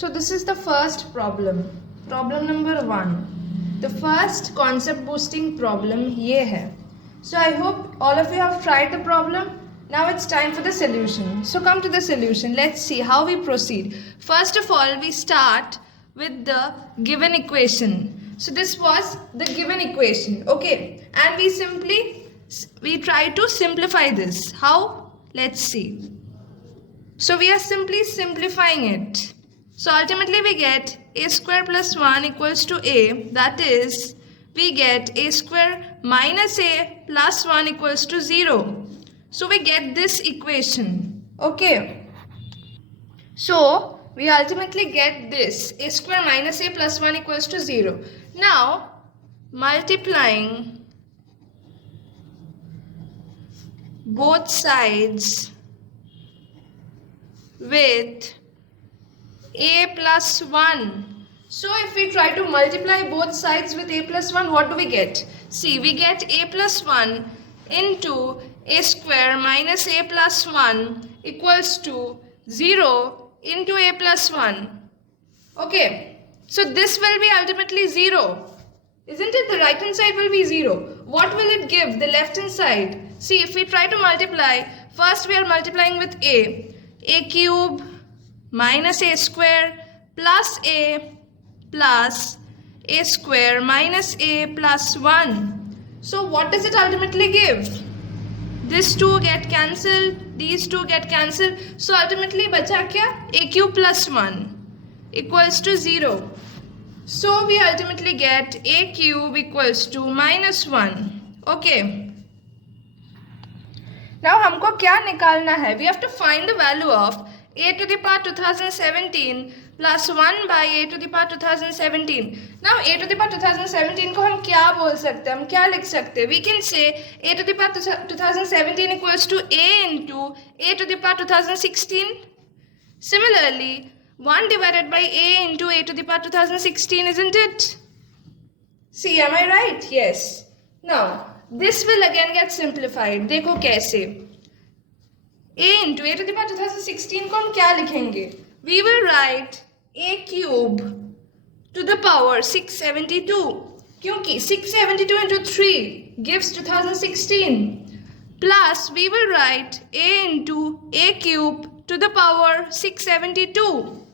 So this is the first problem. Problem number 1. The first concept boosting problem ये है. So I hope all of you have tried the problem. Now it's time for the solution. So come to the solution. Let's see how we proceed. First of all, we start with the given equation. So this was the given equation. Okay. And we try to simplify this. How? Let's see. So we are simply simplifying it. So ultimately we get a square plus 1 equals to a. That is, we get a square minus a plus 1 equals to 0. So we get this equation. Okay. So we ultimately get this. A square minus a plus 1 equals to 0. Now multiplying both sides with a plus 1. So if we try to multiply both sides with a plus 1, what do we get? See, we get a plus 1 into a square minus a plus 1 equals to 0 into a plus 1. Okay, so this will be ultimately 0. Isn't it? The right hand side will be 0. What will it give? The left hand side. See, if we try to multiply, first we are multiplying with a cube minus a square plus a square minus a plus 1. So what does it ultimately give? These two get cancelled, these two get cancelled. So ultimately बचा क्या? A cube plus 1 equals to 0. So we ultimately get a cube equals to minus 1. Okay. Now हमको क्या निकालना है? We have to find the value of a to the power 2017 plus 1 by a to the power 2017. Now a to the power 2017 को हम क्या बोल सकते हैं? हम क्या लिख सकते हैं? We can say a to the power 2017 equals to a into a to the power 2016. Similarly, 1 divided by a into a to the power 2016, isn't it? See, am I right? Yes. Now, this will again get simplified. देखो कैसे? a into a to the power 2016 को हम क्या लिखेंगे? We will write a cube to the power 672. क्योंकि 672 into 3 gives 2016. Plus, we will write a into a cube to the power 672.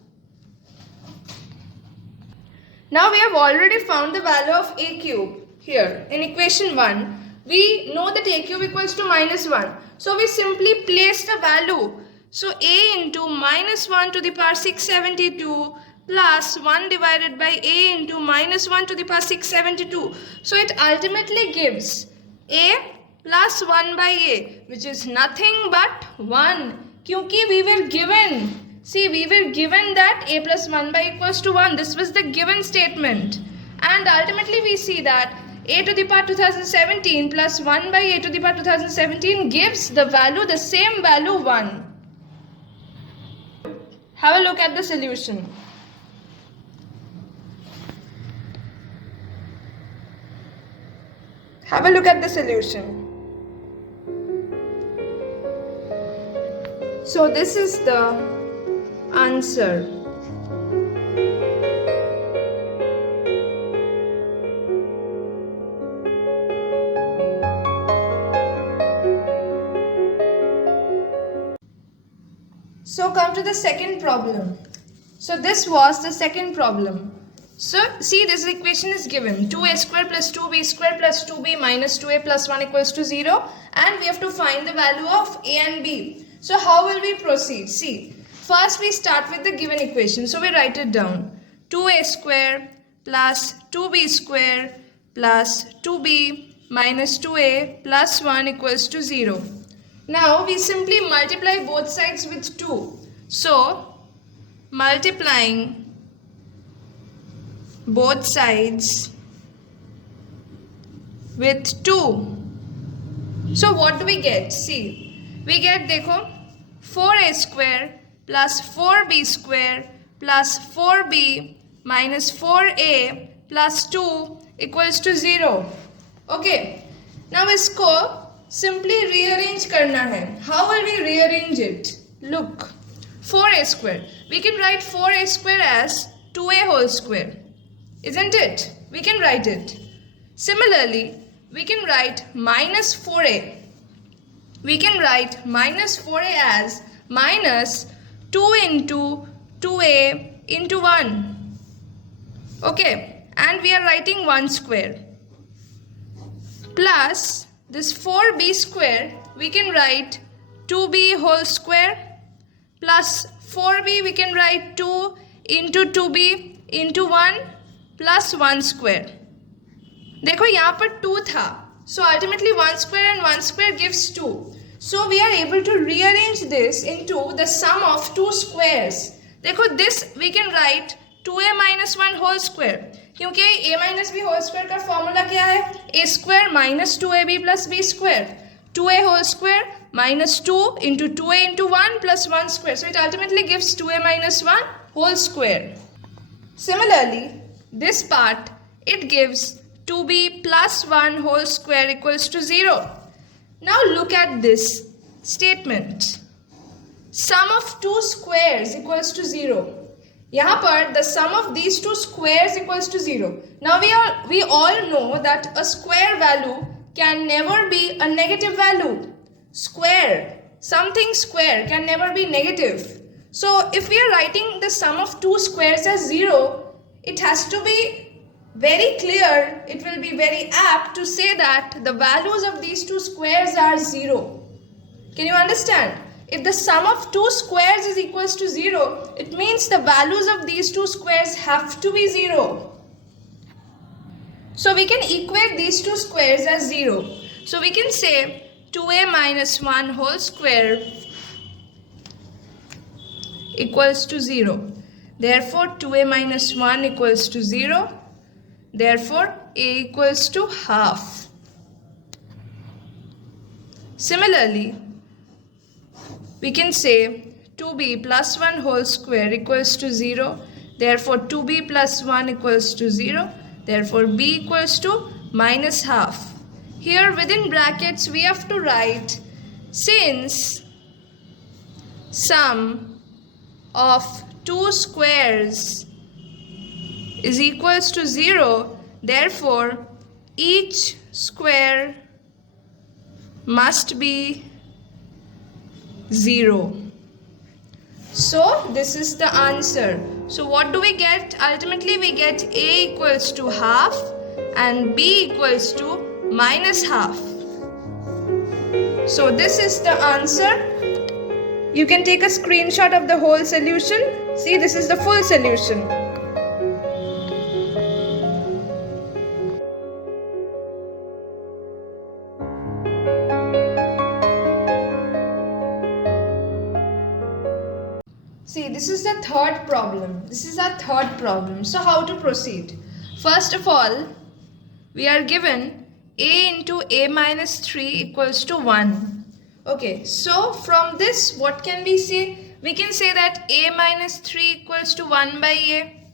Now we have already found the value of a cube here in equation 1. We know that a cube equals to minus 1. So we simply place the value. So a into minus 1 to the power 672 plus 1 divided by a into minus 1 to the power 672. So it ultimately gives a plus 1 by a, which is nothing but 1. Kyunki we were given. See, we were given that a plus 1 by equals to 1. This was the given statement. And ultimately we see that a to the power 2017 plus 1 by a to the power 2017 gives the value, the same value 1. Have a look at the solution. Have a look at the solution. So this is the answer. So come to the second problem. So this was the second problem. So see, this equation is given 2a square plus 2b square plus 2b minus 2a plus 1 equals to 0, and we have to find the value of a and b. So how will we proceed? See, first we start with the given equation. So we write it down. 2a square plus 2b square plus 2b minus 2a plus 1 equals to 0. Now we simply multiply both sides with 2. So multiplying both sides with 2. So what do we get? See, we get देखो 4a square plus 4b square plus 4b minus 4a plus 2 equals to 0. Okay. Now इसको simply rearrange करना है. How will we rearrange it? Look. 4a square. We can write 4a square as 2a whole square. Isn't it? We can write it. Similarly, we can write minus 4a. We can write minus 4a as minus 2 into 2a into 1. Okay, and we are writing 1 square. Plus this 4b square, we can write 2b whole square. Plus 4b, we can write 2 into 2b into 1 plus 1 square. देखो यहाँ पर 2 था. So ultimately 1 square and 1 square gives 2. So we are able to rearrange this into the sum of 2 squares. देखो this we can write 2a minus 1 whole square. क्योंकि a minus b whole square का formula क्या है? a square minus 2ab plus b square. 2a whole square minus 2 into 2a into 1 plus 1 square. So it ultimately gives 2a minus 1 whole square. Similarly, this part, it gives 2b plus 1 whole square equals to 0. Now look at this statement. Sum of two squares equals to 0. यहाँ पर the sum of these two squares equals to 0. Now we all know that a square value can never be a negative value. Square, something square can never be negative. So if we are writing the sum of two squares as 0, it has to be very clear, it will be very apt to say that the values of these two squares are 0. Can you understand? If the sum of two squares is equals to 0, it means the values of these two squares have to be 0. So we can equate these two squares as 0. So we can say 2a minus 1 whole square equals to 0. Therefore 2a minus 1 equals to 0. Therefore a equals to half. Similarly, we can say 2b plus 1 whole square equals to 0. Therefore 2b plus 1 equals to 0. Therefore b equals to minus half. Here within brackets we have to write, since sum of two squares is equals to 0, therefore each square must be 0. So this is the answer. So what do we get? Ultimately we get a equals to half and b equals to minus half. So this is the answer. You can take a screenshot of the whole solution. See, this is the full solution. See, this is the third problem. This is our third problem. So how to proceed? First of all, we are given a into a minus 3 equals to 1. Okay, so from this, what can we say? We can say that a minus 3 equals to 1 by a.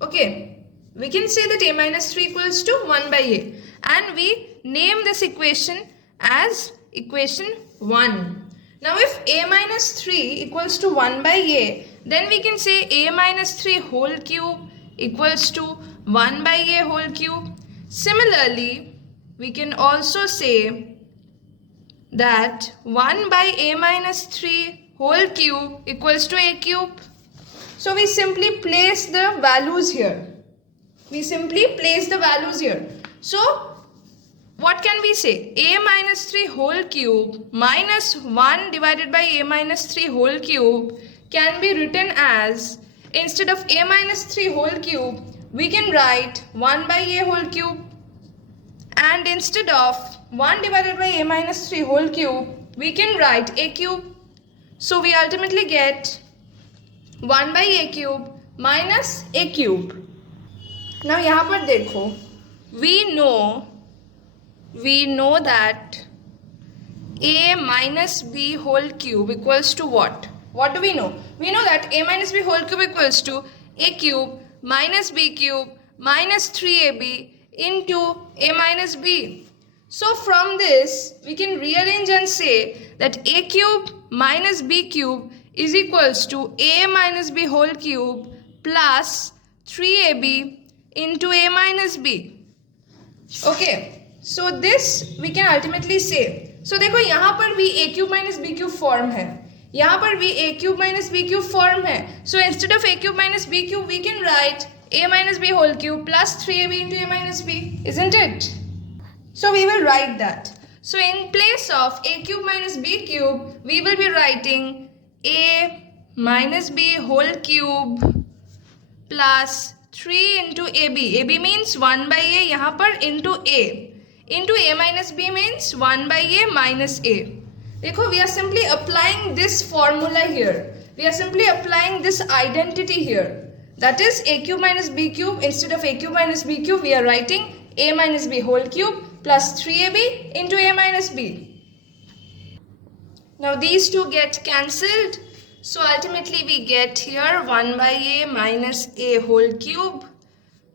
Okay, we can say that a minus 3 equals to 1 by a. And we name this equation as equation 1. Now if a minus 3 equals to 1 by a, then we can say a minus 3 whole cube equals to 1 by a whole cube. Similarly, we can also say that 1 by a minus 3 whole cube equals to a cube. So we simply place the values here. So what can we say? A minus 3 whole cube minus 1 divided by a minus 3 whole cube can be written as, instead of a minus 3 whole cube, we can write 1 by a whole cube. And instead of 1 divided by a minus 3 whole cube, we can write a cube. So we ultimately get 1 by a cube minus a cube. Now यहाँ पर देखो, we know that a minus b whole cube equals to what? What do we know? We know that a minus b whole cube equals to a cube minus b cube minus 3ab into a minus b. So from this, we can rearrange and say that a cube minus b cube is equals to a minus b whole cube plus 3ab into a minus b. Okay, so this we can ultimately say. So देखो यहाँ पर भी a cube minus b cube form है, यहाँ पर भी a cube minus b cube form है. So instead of a cube minus b cube we can write a minus b whole cube plus 3ab into a minus b, isn't it? So we will write that. So in place of a cube minus b cube, we will be writing a minus b whole cube plus 3 into ab. ab means 1 by a यहाँ पर into a. Into a minus b means 1 by a minus a. देखो, we are simply applying this formula here. We are simply applying this identity here. That is a cube minus b cube. Instead of a cube minus b cube, we are writing a minus b whole cube plus 3ab into a minus b. Now these two get cancelled. So ultimately we get here 1 by a minus a whole cube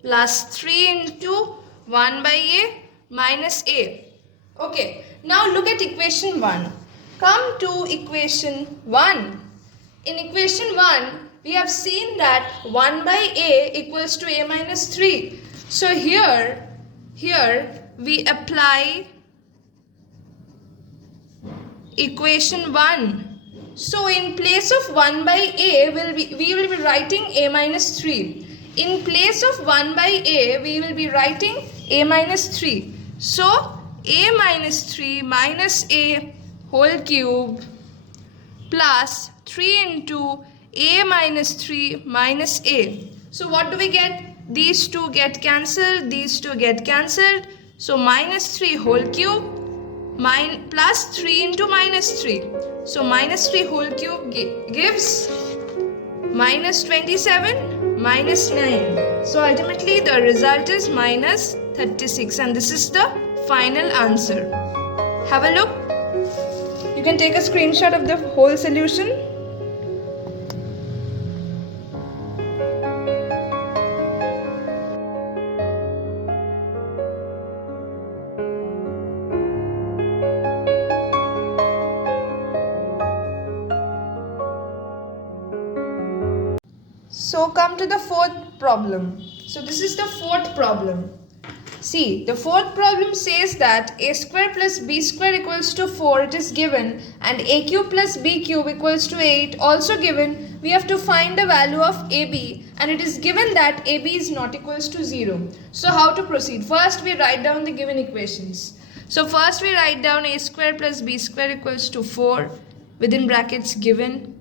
plus 3 into 1 by a minus a. Okay, now look at equation 1. Come to equation 1. In equation 1, we have seen that 1 by a equals to a minus 3. So here we apply equation 1. So in place of 1 by a, we will be writing a minus 3. In place of 1 by a, we will be writing a minus 3. So a minus 3 minus a whole cube plus 3 into a minus 3 minus a. So what do we get? These two get cancelled, these two get cancelled. So minus 3 whole cube plus 3 into minus 3. So minus 3 whole cube gives minus 27 minus 9. So ultimately the result is minus 36 and this is the final answer. Have a look. You can take a screenshot of the whole solution. So come to the fourth problem. So this is the fourth problem. See, the fourth problem says that a square plus b square equals to 4, it is given, and a cube plus b cube equals to 8, also given. We have to find the value of ab, and it is given that ab is not equals to 0. So how to proceed? First we write down the given equations. So first we write down a square plus b square equals to 4 within brackets given,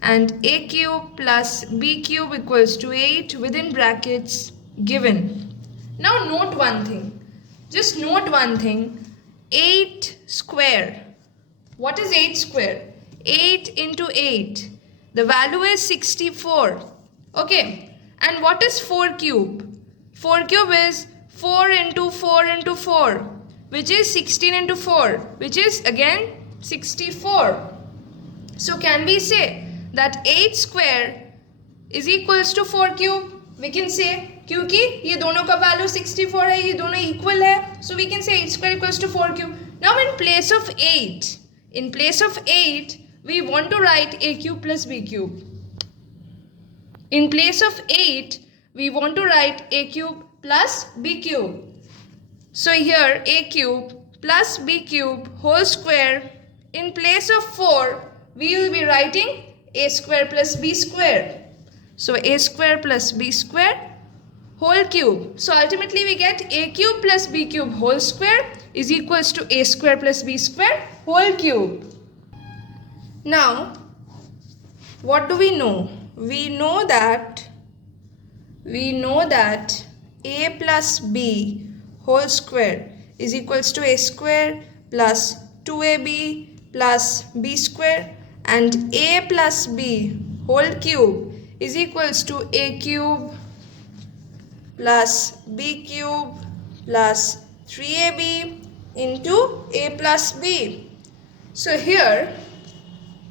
and a cube plus b cube equals to 8 within brackets given. Now note one thing. Just note one thing. 8 square. What is 8 square? 8 into 8. The value is 64. Okay. And what is 4 cube? 4 cube is 4 into 4 into 4, which is 16 into 4, which is again 64. So can we say that 8 square is equals to 4 cube? We can say, क्योंकि ये दोनों का value 64 है, ये दोनों equal है, so we can say 8 square equals to 4 cube. Now in place of 8, we want to write a cube plus b cube. In place of 8, we want to write a cube plus b cube. So here a cube plus b cube whole square. In place of 4, we will be writing a square plus b square. So a square plus b square whole cube. So ultimately we get a cube plus b cube whole square is equals to a square plus b square whole cube. Now what do we know? We know that a plus b whole square is equals to a square plus 2ab plus b square, and a plus b whole cube is equals to a cube plus b cube plus 3ab into a plus b. So here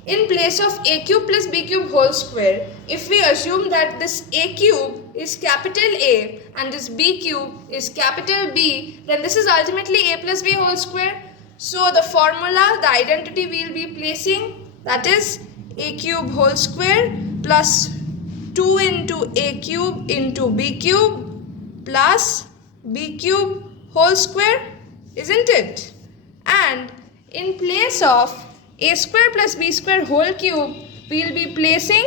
in place of a cube plus b cube whole square, if we assume that this a cube is capital A and this b cube is capital B, then this is ultimately a plus b whole square. So the formula, the identity we will be placing, that is a cube whole square plus 2 into a cube into b cube plus b cube whole square, isn't it? And in place of a square plus b square whole cube, we will be placing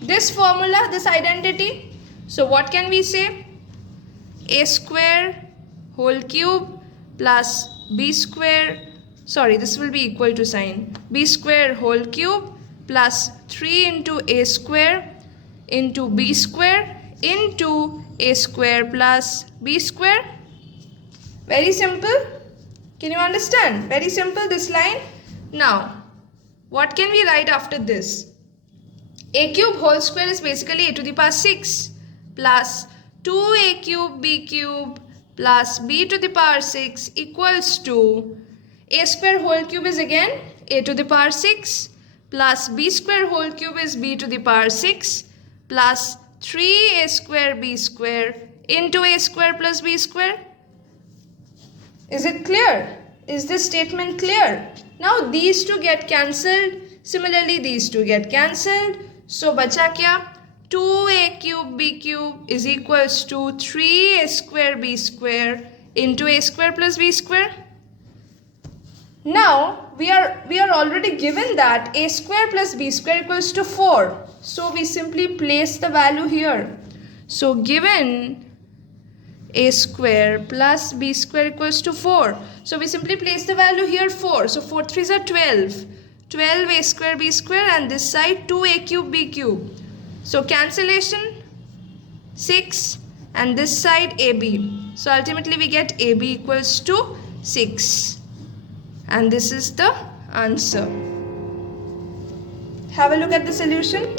this formula, this identity. So what can we say? A square whole cube plus b square, sorry, this will be equal to sign, b square whole cube plus 3 into a square into b square into a square plus b square. Very simple. Can you understand? Very simple, this line. Now, what can we write after this? A cube whole square is basically a to the power 6 plus 2a cube b cube plus b to the power 6 equals to a square whole cube is again a to the power 6 plus b square whole cube is b to the power 6 plus 3a square b square into a square plus b square. Is it clear? Is this statement clear? Now these two get cancelled. Similarly these two get cancelled. So bacha kya? 2a cube b cube is equals to 3a square b square into a square plus b square. Now we are already given that a square plus b square equals to 4. So we simply place the value here. So given a square plus b square equals to 4. So we simply place the value here 4. So 4 3s are 12. 12 a square b square and this side 2a cube b cube. So cancellation 6 and this side ab. So ultimately we get ab equals to 6. And this is the answer. Have a look at the solution.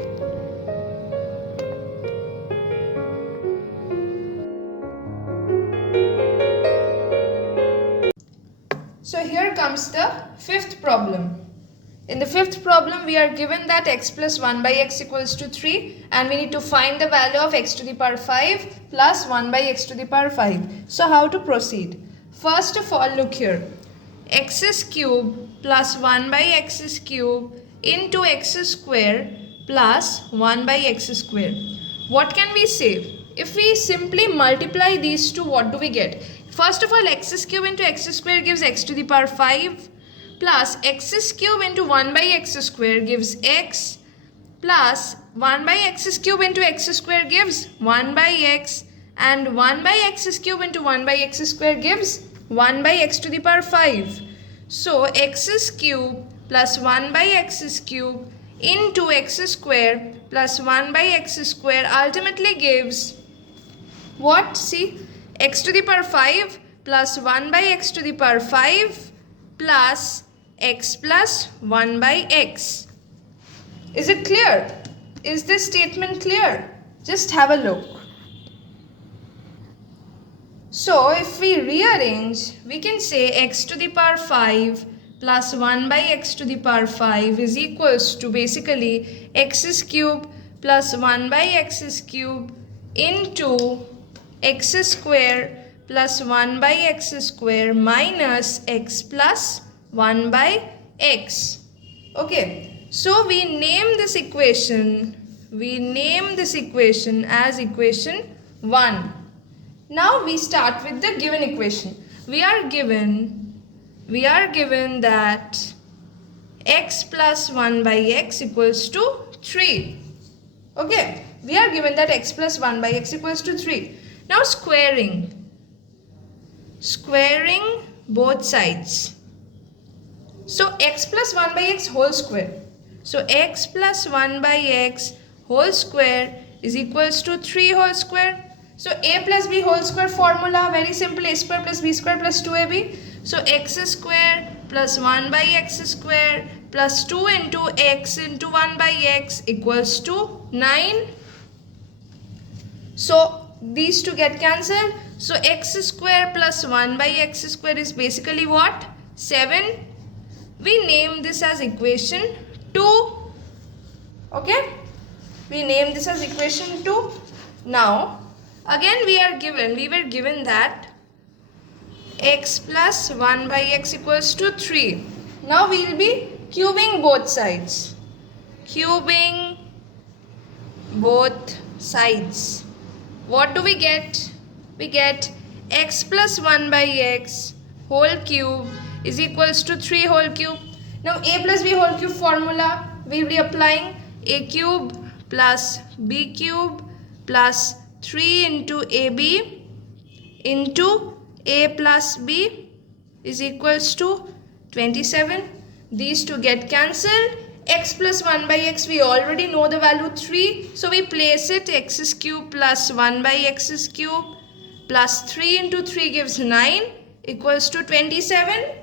So here comes the fifth problem. In the fifth problem, we are given that x plus 1 by x equals to 3 and we need to find the value of x to the power 5 plus 1 by x to the power 5. So how to proceed? First of all, look here. X is cube plus 1 by x is cube into x square plus 1 by x square. What can we say? If we simply multiply these two, what do we get? First of all, x cube into x square gives x to the power 5 plus x cube into 1 by x square gives x plus 1 by x cube into x square gives 1 by x and 1 by x cube into 1 by x square gives 1 by x to the power 5. So x cube plus 1 by x cube into x square plus 1 by x square ultimately gives what? See, x to the power 5 plus 1 by x to the power 5 plus x plus 1 by x. Is it clear? Is this statement clear? Just have a look. So if we rearrange, we can say x to the power 5 plus 1 by x to the power 5 is equals to basically x cube plus 1 by x cube into x square plus 1 by x square minus x plus 1 by x. Okay, so we name this equation as equation 1. Now we start with the given equation. We are given that x plus 1 by x equals to 3. Okay, we are given that x plus 1 by x equals to 3. Now squaring both sides. So x plus 1 by x whole square. So x plus 1 by x whole square is equals to 3 whole square. So a plus b whole square formula, very simple, a square plus b square plus 2ab. So x square plus 1 by x square plus 2 into x into 1 by x equals to 9. So these two get cancelled. So x square plus 1 by x square is basically what? 7. We name this as equation 2. Okay? We name this as equation 2. Now, again we were given that x plus 1 by x equals to 3. Now we will be cubing both sides. cubing both sides. What do we get? We get x plus 1 by x whole cube is equals to 3 whole cube. Now a plus b whole cube formula, we will be applying a cube plus b cube plus 3 into ab into a plus b is equals to 27. These two get cancelled. X plus 1 by x, we already know the value 3. So we place it x is cube plus 1 by x is cube plus 3 into 3 gives 9 equals to 27.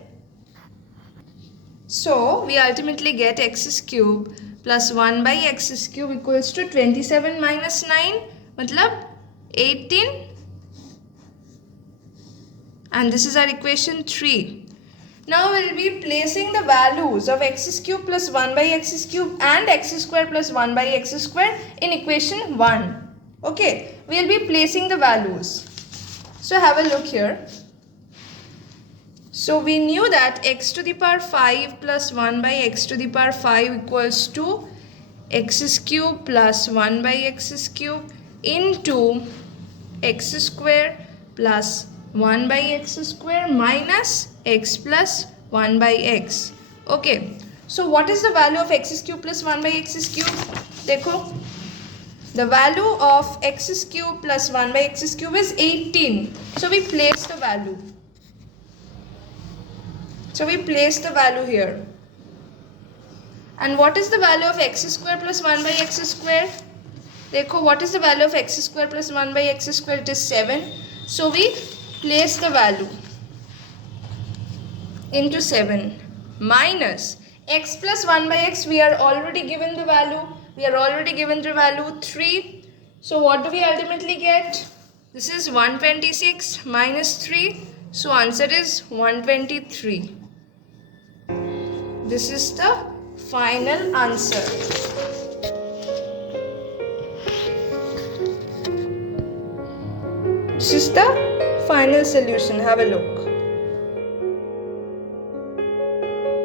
So we ultimately get x is cube plus 1 by x is cube equals to 27 minus 9 matlab 18. And this is our equation 3. Now we will be placing the values of x is cube plus 1 by x is cube and x square plus 1 by x square in equation 1. Okay, we will be placing the values. So have a look here. So we knew that x to the power 5 plus 1 by x to the power 5 equals to x cube plus 1 by x cube into x square plus 1 by x square minus x plus 1 by x. Okay, so what is the value of x cube plus 1 by x cube? Dekho, the value of x cube plus 1 by x cube is 18. So we place the value. So we place the value here. And what is the value of x square plus 1 by x square? Dekho, what is the value of x square plus 1 by x square? It is 7. So we place the value into 7 minus x plus 1 by x, we are already given the value. We are already given the value 3. So what do we ultimately get? This is 126 minus 3. So answer is 123. This is the final answer. This is the final solution. Have a look.